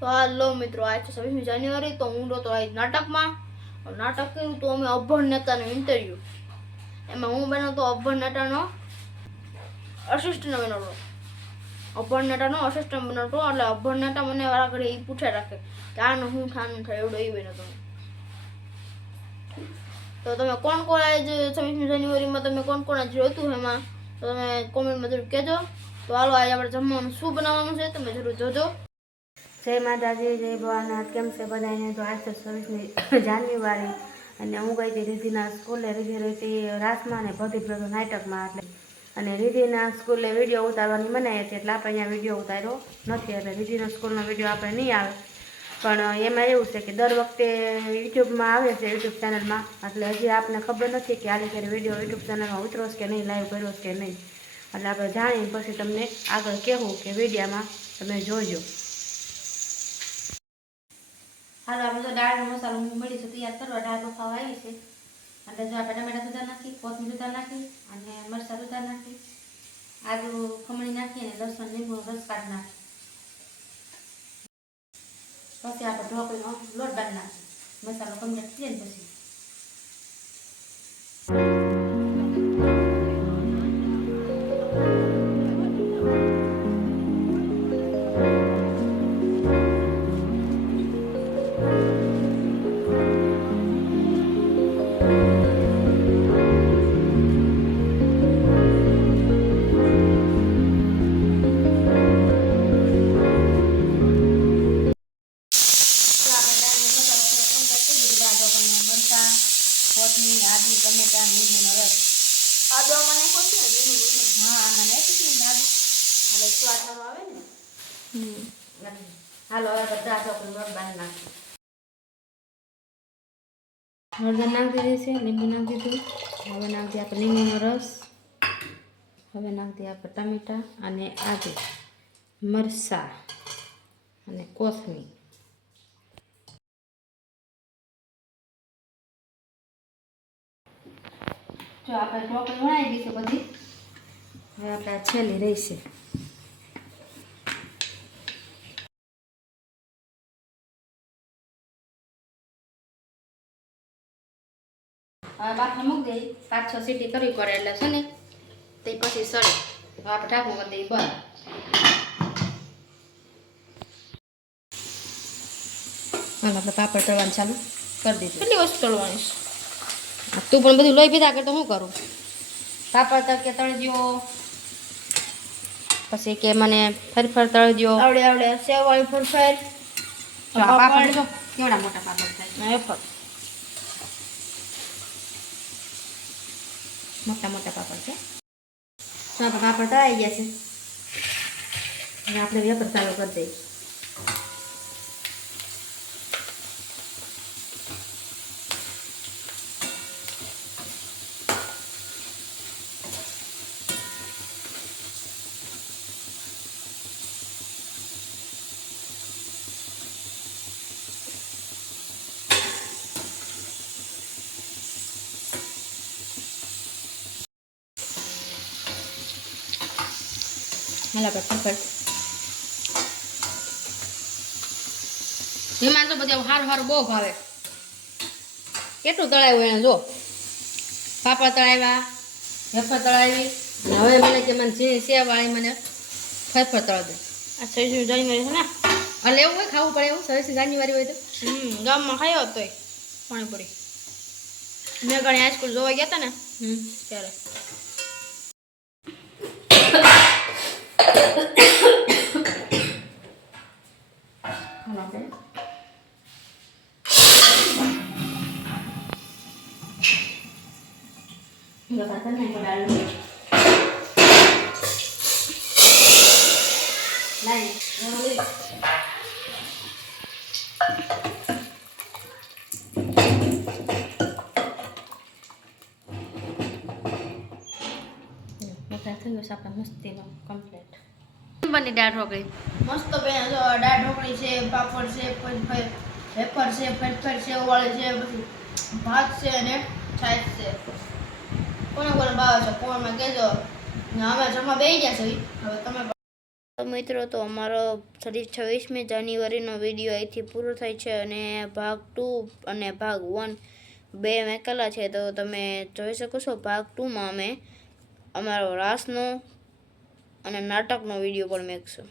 તો હાલો મિત્રો, આજ છે 26મી જાન્યુઆરી. તો હું તો આજ નાટકમાં નાટક કર્યું તો અમે અભણ નેતાનો ઇન્ટરવ્યૂ. એમાં હું બન્યો તો અભણ નેતાનો અસિસ્ટન્ટ બન્યો. અભણ નેતાનો અસિસ્ટન્ટ બન્યો હતો. એટલે અભણ નેતા મને વારા ઘડી એ પૂછે રાખે કે આનું શું થાનું થાય, એવડો એ બન્યો તમે. તો તમે કોણ કોણ આજ 26મી જાન્યુઆરીમાં તમે કોણ કોણ આજ જોતું એમાં તો તમે કોમેન્ટમાં જરૂર કહેજો. તો હાલો આજે આપણે જમવાનું શું બનાવવાનું છે તમે જરૂર જોજો. જય માતાજી, જય ભોળાનાથ. કેમ છે બધાને? તો આજ તો 26મી જાન્યુઆરી અને હું ગઈ હતી રીધિના સ્કૂલે. રીધિ રહેતી રાસમાં અને ભગીપ્રભુ નાટકમાં. એટલે અને રીધિના સ્કૂલે વિડીયો ઉતારવાની મનાઈ હતી, એટલે આપણે અહીંયા વિડીયો ઉતાર્યો નથી. એટલે રીધિના સ્કૂલનો વિડીયો આપણે નહીં આવે. પણ એમાં એવું છે કે દર વખતે યુટ્યુબમાં આવે છે, યુટ્યુબ ચેનલમાં. એટલે હજી આપને ખબર નથી કે આલે ક્યારે વિડીયો યુટ્યુબ ચેનલમાં ઉતરો કે નહીં, લાઈવ કર્યો કે નહીં. એટલે આપણે જાણીને પછી તમને આગળ કહેવું કે વિડીયોમાં તમે જોજો. હાલો, આપણે તો દાળનો મસાલો મળી છે તૈયાર કરવા. દાળ બફાવા આવી છે. એટલે જો આપણે ટમેટા સુધાર નાખી, કોથમીર સુધાર નાખી અને મરચાં સુધાર નાખી, આદુ ખમણી નાખી અને લસણ લીંબુનો રસ કાઢી નાખી. પછી આપણે ઢોકળીનો લોટ બાંધી નાખી. મસાલો કમ્પ્લીટ થઈ જાય ને પછી કોથમીર, આદુ, ટમેટા, લીંબુનો રસ. આદુ આમાં નાખવાનું છે ને? હા, આમાં નાખી ને આદુ, એટલે સ્વાદ સારો આવે ને. હાલો, હવે બધા ઢોકળી લોટ બાંધી નાખી. હળદર નાખી દીધી છે, લીંબુ નાખી દીધું. હવે નાખી દઈએ આપણે લીંબુનો રસ. હવે નાખી દઈએ આપણે ટમેટા અને આદુ, મરચાં અને કોથમીર. જો આપણે ઢોકળી વણાઈ ગઈ છે બધી. હવે આપણે છેલ્લી રહેશે. હવે બાફા મૂકી દઈ, 5-6 સીટી કરવી પડે એટલે છે ને તે પછી સળે. હવે આપણે ઢાંકણું કરી દઈએ બંધ. હાલ આપણે પાપડ તળવાનું ચાલુ કરી દીધું. કેટલી વસ્તુ તળવાની છે? તું પણ બધું લોહી પીધા કરતો શું કરું? પાપડ તળ કે તળજો, પછી કે મને ફરફર તળજો. આવડે આવડે સેવ વાળી ફરફર. પાપડ જો કેવડા મોટા પાપડ થાય. મોટા મોટા પાપડ છે. તો આપણે પાપડ તળાઈ ગયા છે. હવે આપણે વેપર ચાલુ કરી દઈએ. હાલ આપણે ફરફર એમાં તો બધા સારું સારું બહુ ભાવે. કેટલું તળાવ્યું એને જો. પાપડ તળાવ્યા, વેફર તળાવી, હવે મને કે મને ઝીણી સેવવાળી મને ફરફર તળ દે. આ 26મી જાન્યુઆરી છે ને, એટલે એવું હોય ખાવું પડે એવું 26મી જાન્યુઆરી હોય તો. ગામમાં ખાયો તોય પાણીપુરી. મેં ઘણી હાઈસ્કૂલ જોવા ગયા હતા ને ત્યારે. મસ્તીનો કમ્પ્લીટ બની દાળ ઢોકળી. મસ્ત બેન જો દાળ ઢોકળી છે, પાપડ છે, વેફર છે, ફરફર છે, વાળી છે, પછી ભાત છે અને છાશ છે. કોને કોને ભાવે છે કોમેન્ટમાં કહેજો. અમે જમવા બેસી ગયા છે. હવે તમે તો મિત્રો, તો અમારો 26મી જાન્યુઆરીનો વિડીયો અહીંથી પૂરો થાય છે અને ભાગ 2 અને ભાગ 1 બે મેકેલા છે. તો તમે જોઈ શકો છો ભાગ 2માં અમે અમારો રાસનો અને નાટકનો વિડીયો પણ મેકશું.